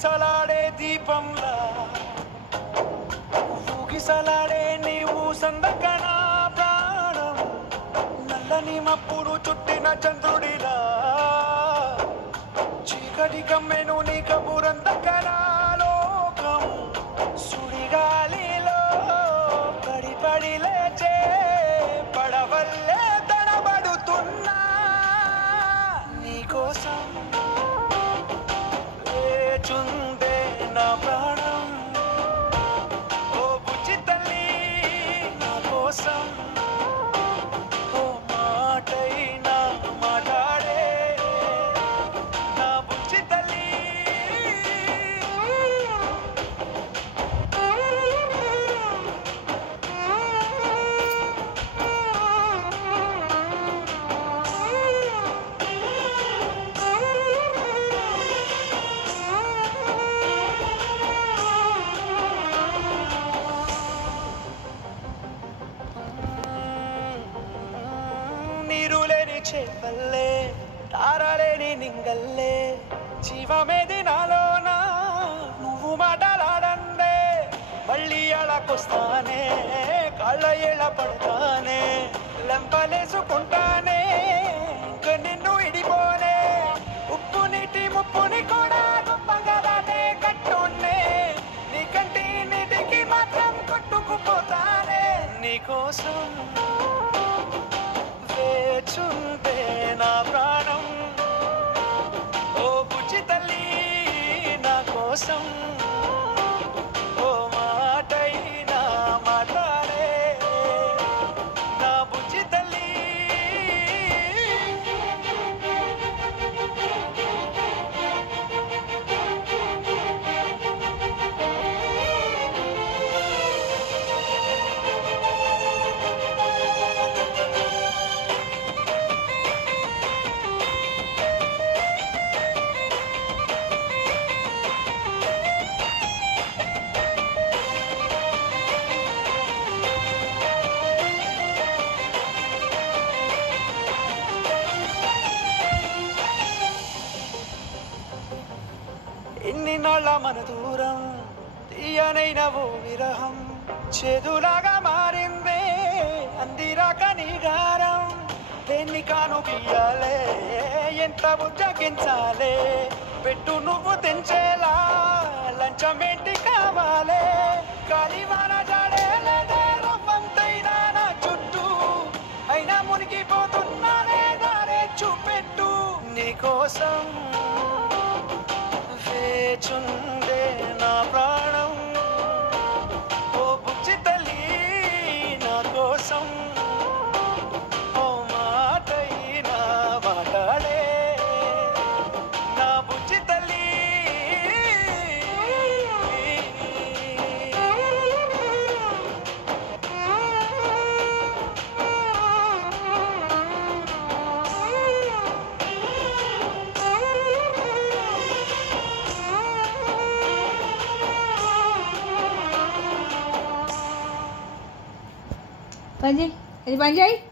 ఊగిసలాడే దీపంలా ఊగిసలాడే నీవు సందకనా ప్రాణం నల్లని మప్పులు చుట్టిన చంద్రుడిలా చీకటి కమ్మెను నీ కబురందకనా లోకం సుడిగాలిలో పడి పడి లేచే పడవల్లే తడబడుతున్నా నీకోసం లేచుందే నా ప్రాణం ఓ బుజ్జి తల్లి నా కోసం ఓ మాటైనా మాట్లాడే నా బుజ్జి తల్లి నీరులేని చేపల్లే తారలేని నింగల్లే జీవమేది నాలోనా నువ్వు మాటలాడందే మళ్ళీ అళకొస్తానే కాళ్ళ ఏళ్ళ పడతానే లెంపలేసుకుంటానే ఇంక నిన్ను ఇడిపోనే ఉప్పు నీటి ముప్పుని కూడా గొప్పగా దాటే కట్టున్నే నీ కంటి నీటికి మాత్రం కొట్టుకుపోతానే నీకోసం వేచుంటే నా ప్రాణం ఓ బుజ్జి తల్లి నా కోసం ఓ మాటైనా మాట్లాడే నా బుజ్జి తల్లి ఎన్ని నాళ్ళ మన దూరం తీయనైన ఓ విరహం చేదులాగా మారిందే అందిరాక నీ గారం దేన్ని కాను గీయాలే ఎంత బుజ్జగించాలే పెట్టు నువ్వు తెంచేలా లంచమేంటి కావాలే కాలివాన జాడేలేదే రవ్వంతైనా నా చుట్టూ అయినా మునిగిపోతున్నానే దారే చూపెట్టు నీకోసం వేచుందే నా ప్రాణం ఓ బుజ్జి తల్లి నా కోసం ఓ మాటైనా మాట్లాడే నా బుజ్జి తల్లి Panji, ini Panji.